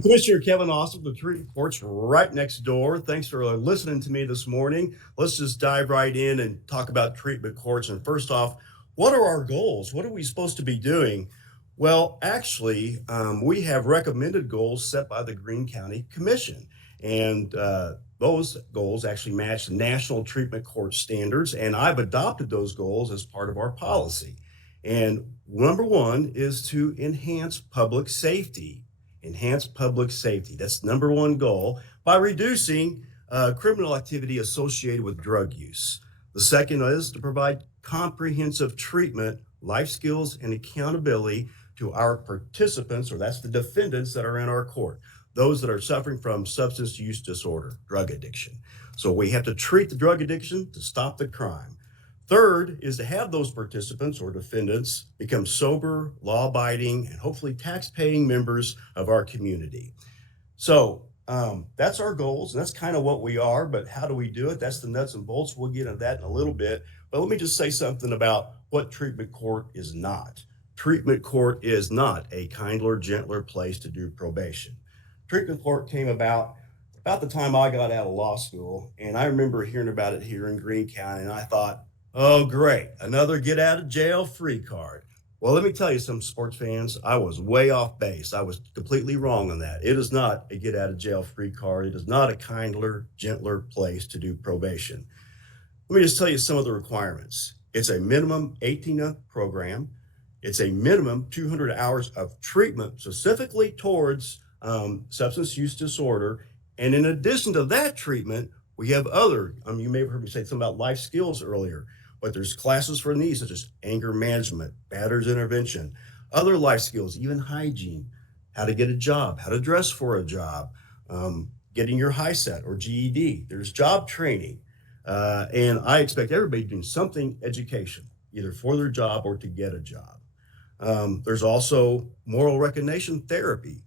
Commissioner Kevin Austin, the treatment court's right next door. Thanks for listening to me this morning. Let's just dive right in and talk about treatment courts. And first off, what are our goals? What are we supposed to be doing? Well, actually, we have recommended goals set by the Greene County Commission. And those goals actually match the National Treatment Court standards. And I've adopted those goals as part of our policy. And number one is to enhance public safety. Enhance public safety. That's number one goal by reducing criminal activity associated with drug use. The second is to provide comprehensive treatment, life skills, and accountability to our participants, or that's the defendants that are in our court, those that are suffering from substance use disorder, drug addiction. So we have to treat the drug addiction to stop the crime. Third is to have those participants or defendants become sober, law-abiding, and hopefully tax-paying members of our community. So that's our goals, and that's kind of what we are, but how do we do it? That's the nuts and bolts. We'll get into that in a little bit, but let me just say something about what treatment court is not. Treatment court is not a kindler, gentler place to do probation. Treatment court came about the time I got out of law school, and I remember hearing about it here in Greene County, and I thought, oh, great, another get out of jail free card. Well, let me tell you, some sports fans, I was way off base. I was completely wrong on that. It is not a get out of jail free card. It is not a kindler, gentler place to do probation. Let me just tell you some of the requirements. It's a minimum 18-month program. It's a minimum 200 hours of treatment specifically towards substance use disorder. And in addition to that treatment, we have other, you may have heard me say something about life skills earlier, but there's classes for these such as anger management, batter's intervention, other life skills, even hygiene, how to get a job, how to dress for a job, getting your HiSET or GED. There's job training. And I expect everybody doing something education, either for their job or to get a job. There's also moral recognition therapy.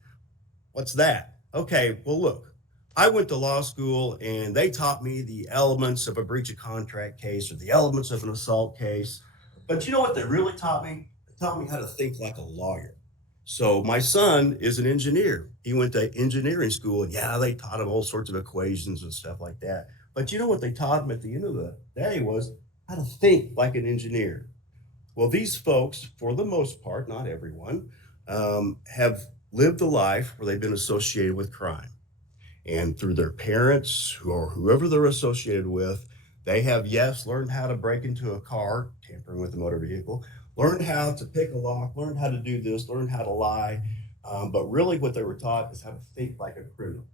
What's that? Okay, well, look, I went to law school and they taught me the elements of a breach of contract case or the elements of an assault case. But you know what they really taught me? They taught me how to think like a lawyer. So my son is an engineer. He went to engineering school, and yeah, they taught him all sorts of equations and stuff like that. But you know what they taught him at the end of the day was how to think like an engineer. Well, these folks, for the most part, not everyone, have lived a life where they've been associated with crime. And through their parents or whoever they're associated with, they have, yes, learned how to break into a car, tampering with a motor vehicle, learned how to pick a lock, learned how to do this, learned how to lie. But really, what they were taught is how to think like a criminal.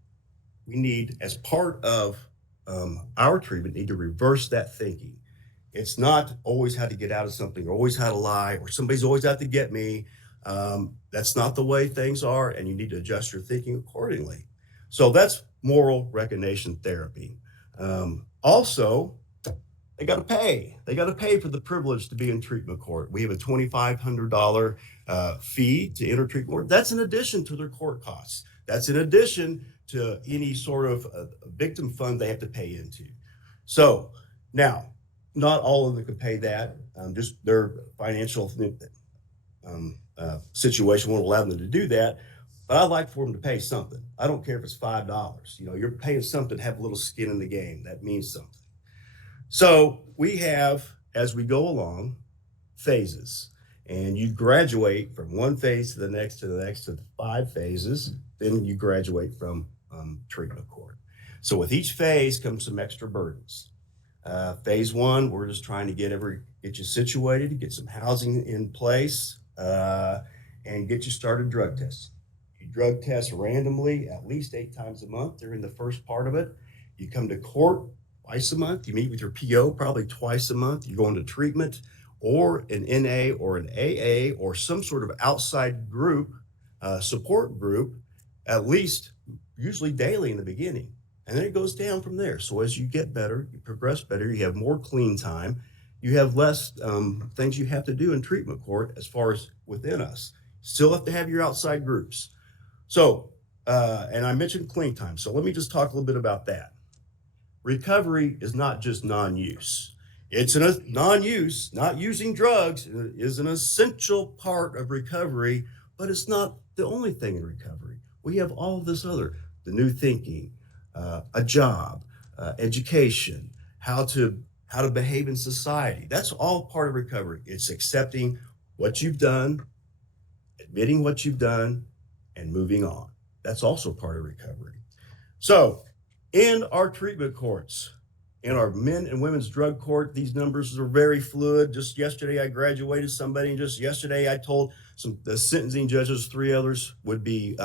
We need, as part of our treatment, need to reverse that thinking. It's not always how to get out of something, or always how to lie, or somebody's always out to get me. That's not the way things are, and you need to adjust your thinking accordingly. So that's moral recognition therapy. Also, they got to pay. They got to pay for the privilege to be in treatment court. We have a $2,500 fee to enter treatment court. That's in addition to their court costs. That's in addition to any sort of victim fund they have to pay into. So now, not all of them can pay that. Just their financial situation won't allow them to do that. But I'd like for them to pay something. I don't care if it's $5. You know, you're paying something to have a little skin in the game. That means something. So we have, as we go along, phases. And you graduate from one phase to the next to the next to the 5 phases. Then you graduate from treatment court. So with each phase comes some extra burdens. Phase 1, we're just trying to get you situated, get some housing in place, and get you started drug testing. Drug test randomly at least 8 times a month during the first part of it. You come to court twice a month. You meet with your PO probably twice a month. You go into treatment or an NA or an AA or some sort of outside group, support group, at least usually daily in the beginning. And then it goes down from there. So as you get better, you progress better, you have more clean time, you have less things you have to do in treatment court as far as within us. Still have to have your outside groups. So, and I mentioned clean time. So let me just talk a little bit about that. Recovery is not just non-use. It's non-use, not using drugs is an essential part of recovery, but it's not the only thing in recovery. We have all this other, the new thinking, a job, education, how to behave in society. That's all part of recovery. It's accepting what you've done, admitting what you've done, and moving on. That's also part of recovery. So, in our treatment courts, in our men and women's drug court, these numbers are very fluid. Just yesterday, I graduated somebody, and just yesterday, I told the sentencing judges 3 others would be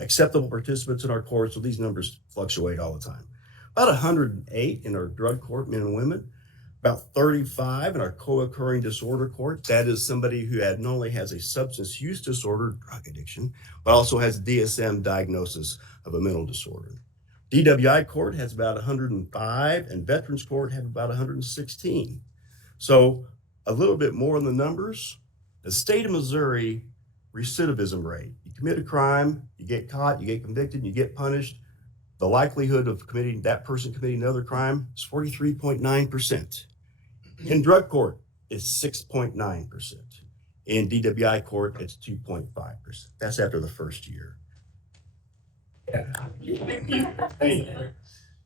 acceptable participants in our court. So these numbers fluctuate all the time. About 108 in our drug court, men and women. About 35 in our co-occurring disorder court. That is somebody who not only has a substance use disorder, drug addiction, but also has DSM diagnosis of a mental disorder. DWI court has about 105, and Veterans Court have about 116. So a little bit more on the numbers. The state of Missouri recidivism rate. You commit a crime, you get caught, you get convicted, you get punished. The likelihood of that person committing another crime is 43.9%. In drug court, it's 6.9%. In DWI court, it's 2.5%. That's after the first year. Yeah.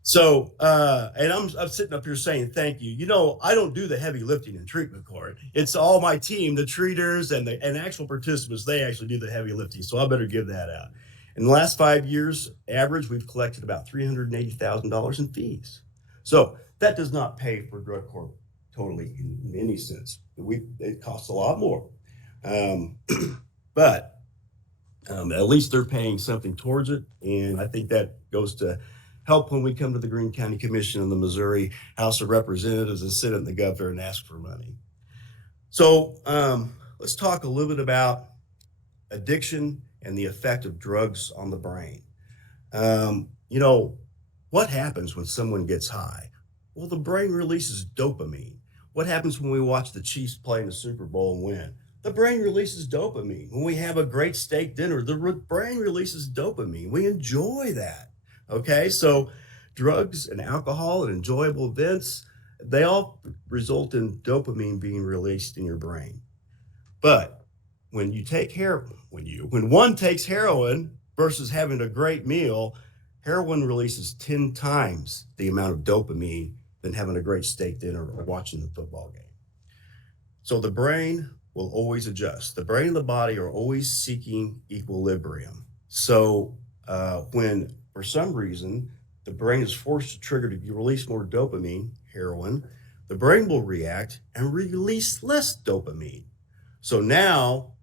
So, and I'm sitting up here saying thank you. You know, I don't do the heavy lifting in treatment court. It's all my team, the treaters and actual participants. They actually do the heavy lifting. So I better give that out. In the last 5 years, average, we've collected about $380,000 in fees. So that does not pay for drug court totally in any sense. It costs a lot more. But at least they're paying something towards it. And I think that goes to help when we come to the Greene County Commission and the Missouri House of Representatives and sit in the governor and ask for money. So let's talk a little bit about addiction and the effect of drugs on the brain. You know, what happens when someone gets high? Well, the brain releases dopamine. What happens when we watch the Chiefs play in the Super Bowl and win? The brain releases dopamine. When we have a great steak dinner, the brain releases dopamine. We enjoy that. Okay, so drugs and alcohol and enjoyable events, they all result in dopamine being released in your brain. But when you take when one takes heroin versus having a great meal, heroin releases 10 times the amount of dopamine than having a great steak dinner or watching the football game. So the brain will always adjust. The brain and the body are always seeking equilibrium. So when for some reason the brain is forced to trigger to release more dopamine, heroin, the brain will react and release less dopamine. So now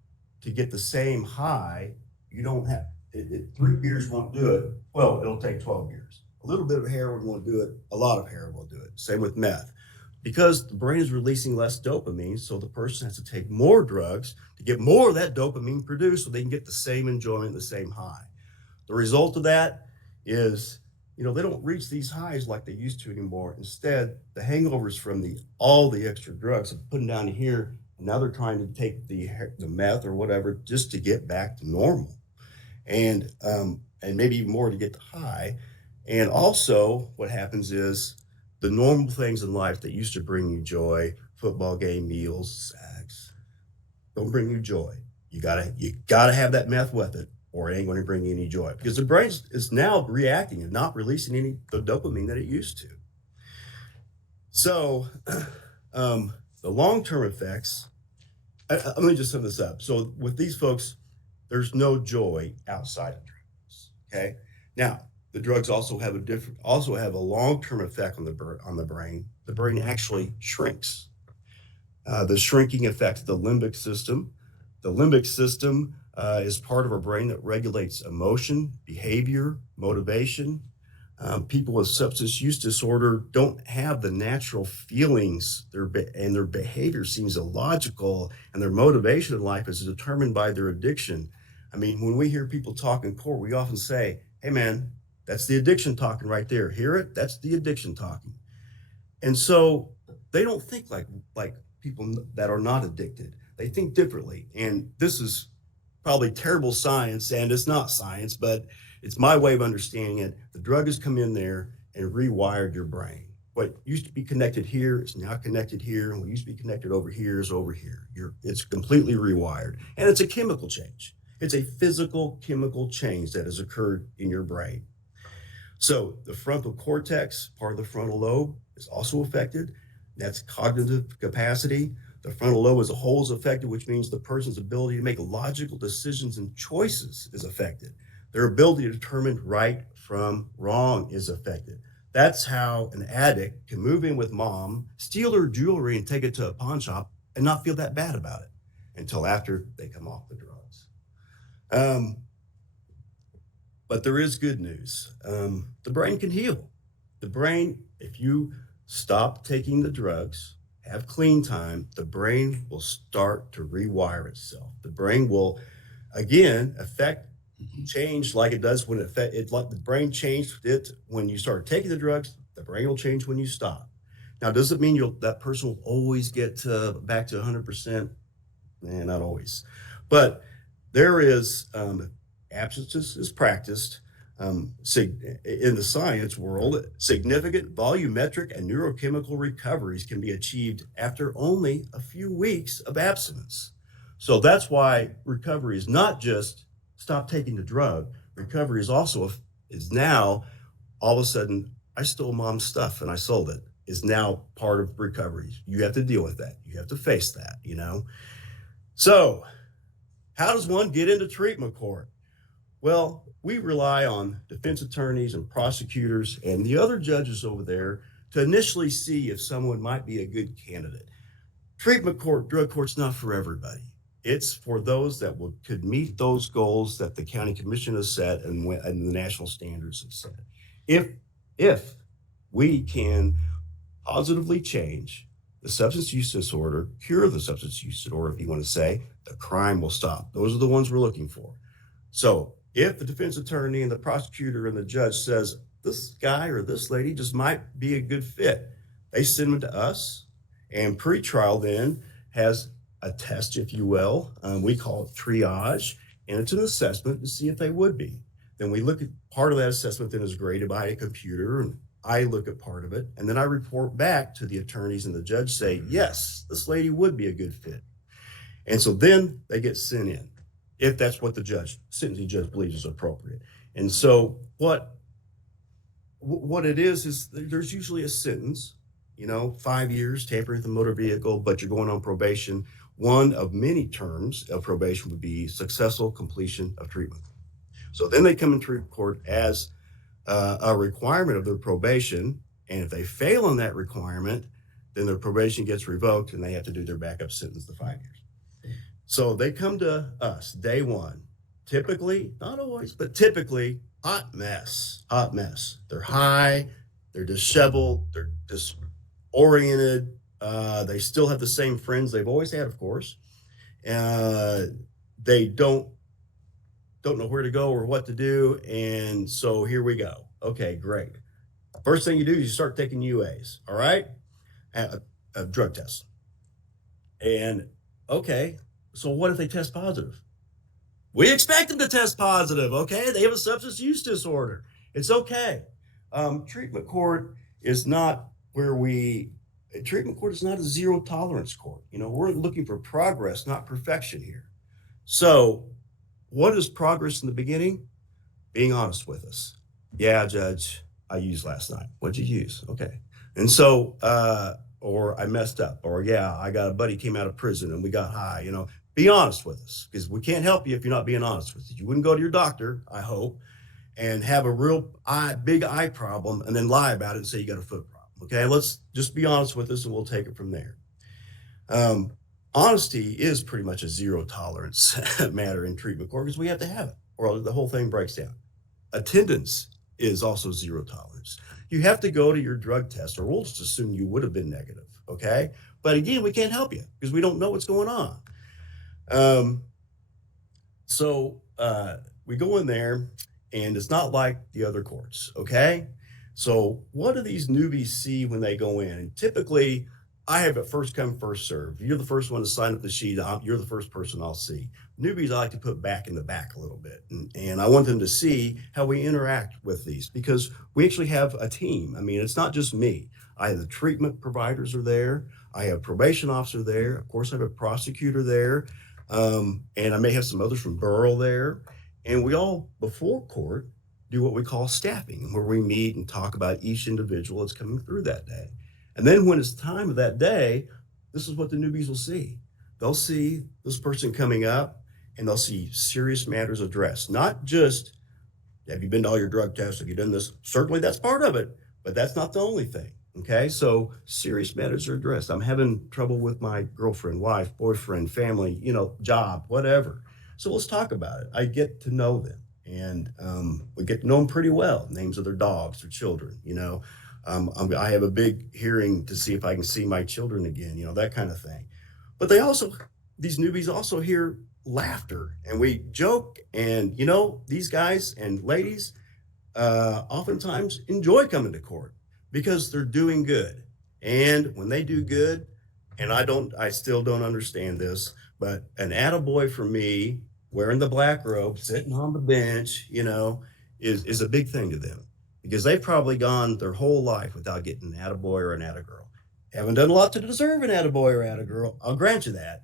to get the same high, you don't have 3 beers won't do it. Well, it'll take 12 beers. A little bit of heroin won't do it. A lot of heroin will do it. Same with meth. Because the brain is releasing less dopamine, so the person has to take more drugs to get more of that dopamine produced so they can get the same enjoyment, the same high. The result of that is, you know, they don't reach these highs like they used to anymore. Instead, the hangovers from all the extra drugs have put them down here, and now they're trying to take the meth or whatever just to get back to normal, and maybe even more to get the high. And also, what happens is the normal things in life that used to bring you joy, football game, meals, sex, don't bring you joy. You gotta have that meth with it, or it ain't going to bring you any joy, because the brain is now reacting and not releasing any the dopamine that it used to. So the long-term effects, let me just sum this up. So with these folks, there's no joy outside of drugs. Okay. Now, the drugs also have a long-term effect on the brain. The brain actually shrinks. The shrinking affects the limbic system. The limbic system is part of our brain that regulates emotion, behavior, motivation. People with substance use disorder don't have the natural feelings, and their behavior seems illogical, and their motivation in life is determined by their addiction. I mean, when we hear people talk in court, we often say, hey man, that's the addiction talking right there. Hear it? That's the addiction talking. And so they don't think like people that are not addicted. They think differently. And this is probably terrible science, and it's not science, but it's my way of understanding it. The drug has come in there and rewired your brain. What used to be connected here is now connected here, and what used to be connected over here is over here. It's completely rewired, and it's a chemical change. It's a physical chemical change that has occurred in your brain. So the frontal cortex, part of the frontal lobe, is also affected. That's cognitive capacity. The frontal lobe as a whole is affected, which means the person's ability to make logical decisions and choices is affected. Their ability to determine right from wrong is affected. That's how an addict can move in with mom, steal her jewelry, and take it to a pawn shop and not feel that bad about it until after they come off the drugs. Um, but there is good news. The brain can heal. The brain, if you stop taking the drugs, have clean time, the brain will start to rewire itself. The brain will, again, affect change like it does when it like the brain changed it when you start taking the drugs. The brain will change when you stop. Now, does it mean that person will always get back to 100%? Not always, but there is absence is practiced. In the science world, significant volumetric and neurochemical recoveries can be achieved after only a few weeks of abstinence. So that's why recovery is not just stop taking the drug. Recovery is also is now all of a sudden I stole mom's stuff and I sold it is now part of recovery. You have to deal with that. You have to face that, you know. So how does one get into treatment court? Well, we rely on defense attorneys and prosecutors and the other judges over there to initially see if someone might be a good candidate. Treatment court, drug court's not for everybody. It's for those that could meet those goals that the county commission has set and the national standards have set. If we can positively change the substance use disorder, cure the substance use disorder, if you want to say, the crime will stop. Those are the ones we're looking for. So if the defense attorney and the prosecutor and the judge says this guy or this lady just might be a good fit, they send them to us, and pre-trial then has a test, if you will. We call it triage, and it's an assessment to see if they would be. Then we look at part of that assessment then is graded by a computer, and I look at part of it, and then I report back to the attorneys and the judge say, yes, this lady would be a good fit. And so then they get sent in, if that's what the sentencing judge believes is appropriate. And so what it is there's usually a sentence, 5 years, tampering with a motor vehicle, but you're going on probation. One of many terms of probation would be successful completion of treatment. So then they come into court as a requirement of their probation. And if they fail on that requirement, then their probation gets revoked and they have to do their backup sentence to 5 years. So they come to us day one, typically, not always, but typically hot mess. They're high, they're disheveled, they're disoriented. They still have the same friends they've always had, of course. They don't know where to go or what to do. And so here we go. Okay, great. First thing you do is you start taking UAs, all right? A drug test. And okay, so what if they test positive? We expect them to test positive, okay? They have a substance use disorder. It's okay. Treatment court is not treatment court is not a zero tolerance court. We're looking for progress, not perfection here. So what is progress in the beginning? Being honest with us. Yeah, judge, I used last night. What'd you use? Okay. And so, or I messed up, or yeah, I got a buddy came out of prison and we got high, be honest with us because we can't help you if you're not being honest with us. You wouldn't go to your doctor, I hope, and have a real big eye problem and then lie about it and say you got a foot problem. Okay, let's just be honest with us and we'll take it from there. Honesty is pretty much a zero tolerance matter in treatment court because we have to have it or the whole thing breaks down. Attendance is also zero tolerance. You have to go to your drug test or we'll just assume you would have been negative, okay? But again, we can't help you because we don't know what's going on. So we go in there and it's not like the other courts, okay? So what do these newbies see when they go in? And typically, I have a first come, first serve. You're the first one to sign up the sheet. You're the first person I'll see. Newbies I like to put back in the back a little bit. And I want them to see how we interact with these because we actually have a team. I mean, it's not just me. I have the treatment providers are there. I have a probation officer there. Of course, I have a prosecutor there. And I may have some others from Burl there. And we all, before court, do what we call staffing, where we meet and talk about each individual that's coming through that day. And then when it's time of that day, this is what the newbies will see. They'll see this person coming up and they'll see serious matters addressed, not just, have you been to all your drug tests? Have you done this? Certainly that's part of it, but that's not the only thing. Okay. So serious matters are addressed. I'm having trouble with my girlfriend, wife, boyfriend, family, job, whatever. So let's talk about it. I get to know them and we get to know them pretty well. Names of their dogs, their children, I have a big hearing to see if I can see my children again, that kind of thing. But these newbies also hear laughter and we joke and, these guys and ladies oftentimes enjoy coming to court because they're doing good. And when they do good, and I still don't understand this, but an attaboy for me wearing the black robe, sitting on the bench, is a big thing to them because they've probably gone their whole life without getting an attaboy or an attagirl. Haven't done a lot to deserve an attaboy or attagirl, I'll grant you that,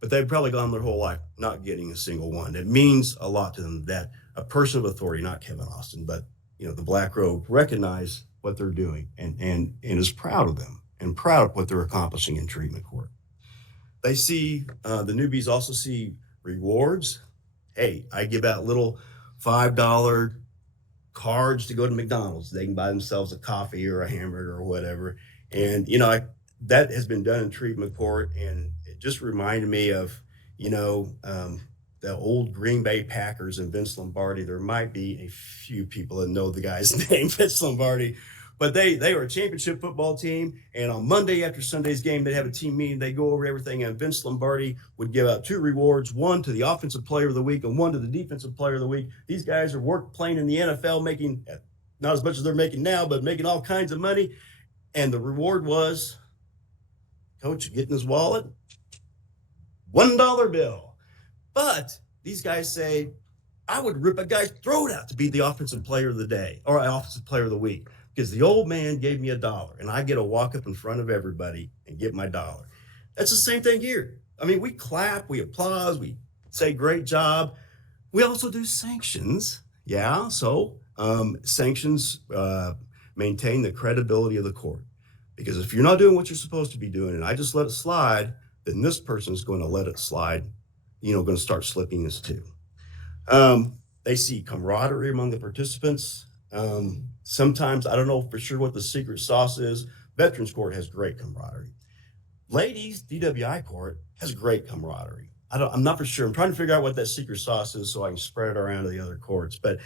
but they've probably gone their whole life not getting a single one. It means a lot to them that a person of authority, not Kevin Austin, but the black robe, recognize what they're doing and is proud of them and proud of what they're accomplishing in treatment court. They see the newbies also see rewards. Hey, I give out little $5 cards to go to McDonald's. They can buy themselves a coffee or a hamburger or whatever. And, that has been done in treatment court. And it just reminded me of, the old Green Bay Packers and Vince Lombardi. There might be a few people that know the guy's name, Vince Lombardi, but they were a championship football team. And on Monday after Sunday's game, they'd have a team meeting. They go over everything. And Vince Lombardi would give out 2 rewards, one to the offensive player of the week and one to the defensive player of the week. These guys are playing in the NFL, making not as much as they're making now, but making all kinds of money. And the reward was, coach getting his wallet, $1 bill. But these guys say, I would rip a guy's throat out to be the offensive player of the day or offensive player of the week because the old man gave me $1 and I get to walk up in front of everybody and get my $1. That's the same thing here. I mean, we clap, we applaud, we say great job. We also do sanctions. Yeah. So sanctions maintain the credibility of the court because if you're not doing what you're supposed to be doing and I just let it slide, then this person is going to let it slide, going to start slipping this too. They see camaraderie among the participants. Sometimes, I don't know for sure what the secret sauce is. Veterans Court has great camaraderie. Ladies, DWI Court has great camaraderie. I'm not for sure. I'm trying to figure out what that secret sauce is so I can spread it around to the other courts. But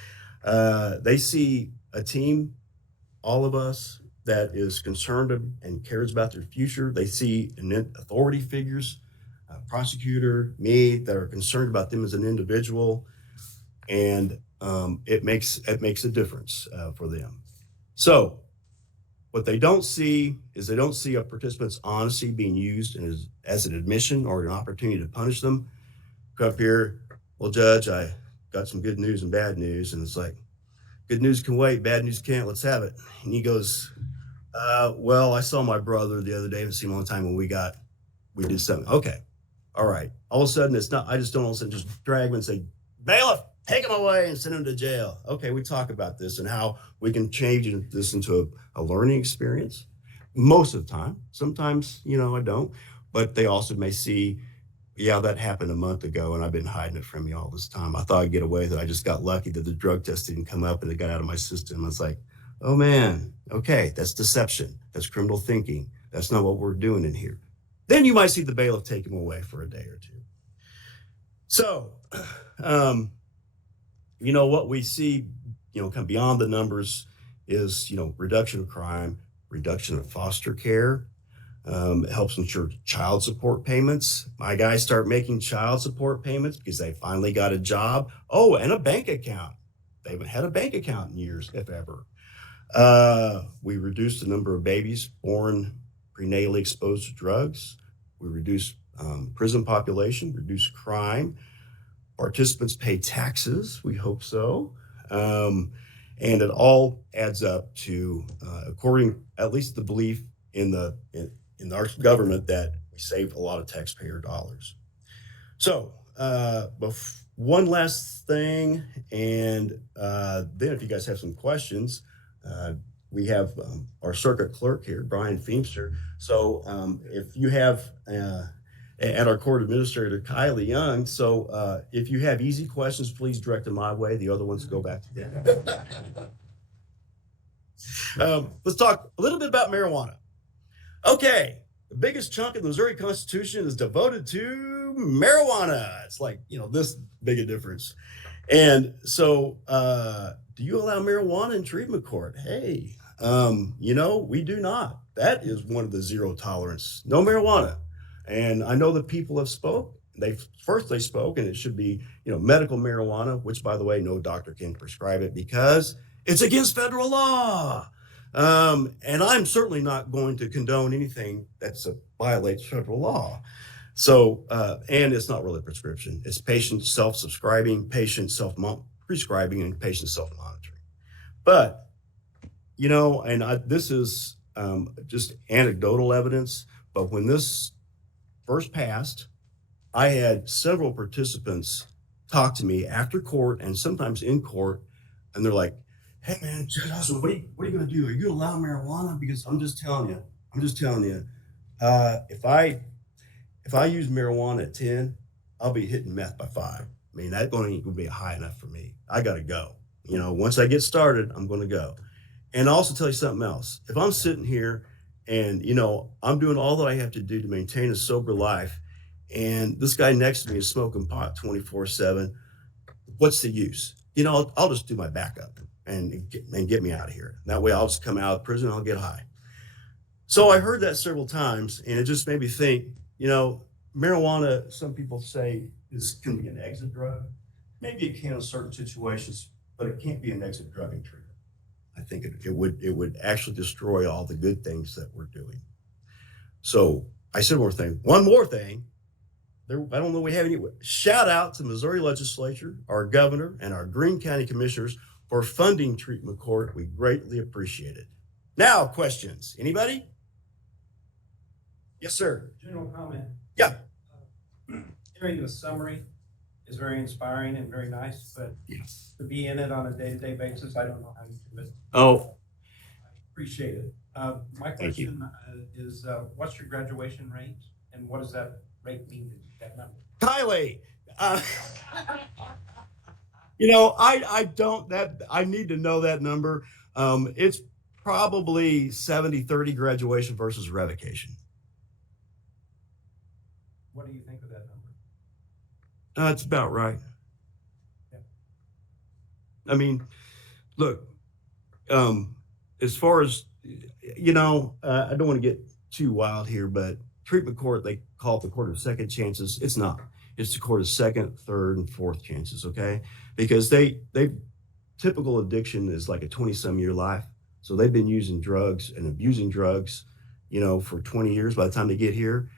they see a team, all of us, that is concerned and cares about their future. They see authority figures, prosecutor, me, that are concerned about them as an individual, and it makes a difference for them. So what they don't see is they don't see a participant's honesty being used as an admission or an opportunity to punish them. Come up here, well, Judge, I got some good news and bad news, and it's like, good news can wait, bad news can't, let's have it. And he goes, well, I saw my brother the other day, I haven't seen him a long time, and we did something. Okay. All right. All of a sudden, I just don't all of a sudden just drag him and say, bailiff, take him away and send him to jail. Okay, we talk about this and how we can change this into a learning experience. Most of the time. Sometimes, I don't. But they also may see, yeah, that happened a month ago and I've been hiding it from you all this time. I thought I'd get away with it. I just got lucky that the drug test didn't come up and it got out of my system. It's like, oh man, okay, that's deception. That's criminal thinking. That's not what we're doing in here. Then you might see the bailiff take him away for a day or two. So, what we see, kind of beyond the numbers is, reduction of crime, reduction of foster care. It helps ensure child support payments. My guys start making child support payments because they finally got a job. Oh, and a bank account. They haven't had a bank account in years, if ever. We reduced the number of babies born prenatally exposed to drugs. We reduce prison population, reduce crime. Participants pay taxes. We hope so. And it all adds up to, according, at least the belief in our government, that we save a lot of taxpayer dollars. So one last thing, and then if you guys have some questions, we have our circuit clerk here, Brian Feemster. So if you have, and our court administrator, Kylie Young. So if you have easy questions, please direct them my way. The other ones go back to them. Let's talk a little bit about marijuana. Okay, the biggest chunk of the Missouri Constitution is devoted to marijuana. It's like, this big a difference. And so, do you allow marijuana in treatment court? Hey, we do not. That is one of the zero tolerance, no marijuana. And I know that people have spoke. They spoke, and it should be, medical marijuana, which, by the way, no doctor can prescribe it because it's against federal law. And I'm certainly not going to condone anything that violates federal law. So, and it's not really a prescription. It's patient self-subscribing, patient self-prescribing, and patient self-monitoring. But, this is just anecdotal evidence, but when this first passed, I had several participants talk to me after court and sometimes in court, and they're like, "Hey man, Judge Osmond, what are you going to do? Are you going to allow marijuana? Because I'm just telling you, if I use marijuana at 10, I'll be hitting meth by 5. I mean, that ain't going to be high enough for me. I got to go. Once I get started, I'm going to go." And I'll also tell you something else. If I'm sitting here and, I'm doing all that I have to do to maintain a sober life, and this guy next to me is smoking pot 24/7, what's the use? I'll just do my backup and get me out of here. That way I'll just come out of prison and I'll get high. So I heard that several times, and it just made me think, marijuana, some people say, can be an exit drug. Maybe it can in certain situations, but it can't be an exit drug in treatment. I think it would actually destroy all the good things that we're doing. So I said one more thing. I don't know we have any. Shout out to Missouri Legislature, our governor, and our Greene County commissioners for funding treatment court. We greatly appreciate it. Now, questions. Anybody? Yes, sir. General comment. Yeah. Hearing the summary is very inspiring and very nice, but to be in it on a day-to-day basis, I don't know how you do it. Oh, I appreciate it. My question is, what's your graduation rate, and what does that rate mean to that number? Kylie, I need to know that number. It's probably 70-30 graduation versus revocation. What do you think of that number? That's about right. Yeah. I mean, look, as far as, I don't want to get too wild here, but treatment court, they call it the court of second chances. It's not. It's the court of second, third, and fourth chances, okay? Because they typical addiction is like a 20-some year life. So they've been using drugs and abusing drugs, for 20 years. By the time they get here,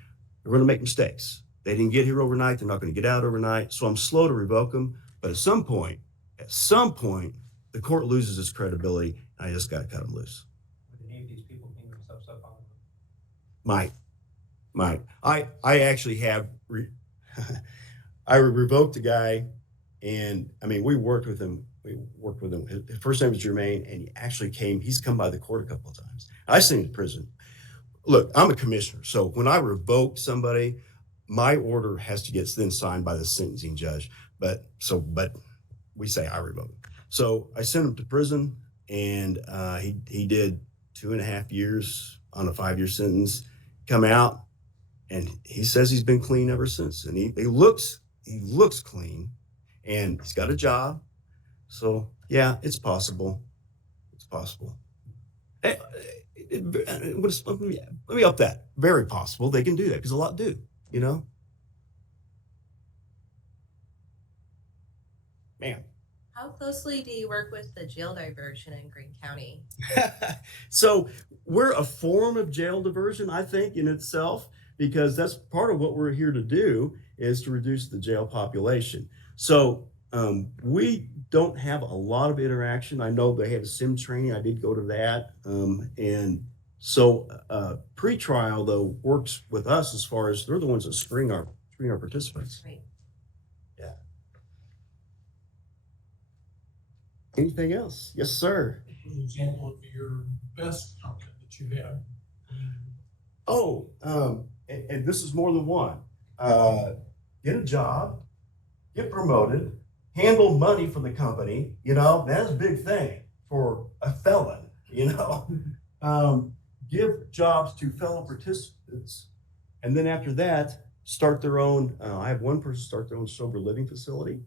they're going to make mistakes. They didn't get here overnight. They're not going to get out overnight. So I'm slow to revoke them. But at some point, the court loses its credibility, and I just got to cut them loose. Would any of these people clean themselves up on Might. I actually have, I revoked a guy, and I mean, we worked with him. His first name was Jermaine, and he's come by the court a couple of times. I sent him to prison. Look, I'm a commissioner. So when I revoke somebody, my order has to get then signed by the sentencing judge. But we say I revoke. So I sent him to prison, and he did 2.5 years on a 5-year sentence, come out, and he says he's been clean ever since. And he looks clean, and he's got a job. So yeah, it's possible. It's possible. Hey, let me up that. Very possible they can do that because a lot do, Man. How closely do you work with the jail diversion in Greene County? So we're a form of jail diversion, I think, in itself, because that's part of what we're here to do is to reduce the jail population. So we don't have a lot of interaction. I know they had a sim training. I did go to that. And so pretrial, though, works with us as far as they're the ones that screen our participants. Right. Anything else? Yes, sir. An example of your best content that you have. Oh, and this is more than one. Get a job, get promoted, handle money for the company. You know, that's a big thing for a felon, you know. Give jobs to fellow participants. And then after that, start their own. I have one person start their own sober living facility.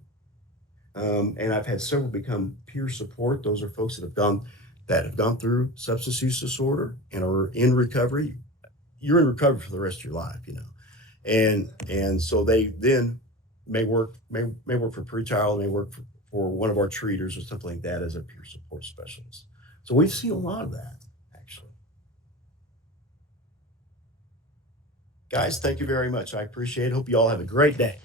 And I've had several become peer support. Those are folks that have gone through substance use disorder and are in recovery. You're in recovery for the rest of your life, you know. And so they then may work for pretrial, may work for one of our treaters or something like that as a peer support specialist. So we've seen a lot of that, actually. Guys, thank you very much. I appreciate it. Hope you all have a great day.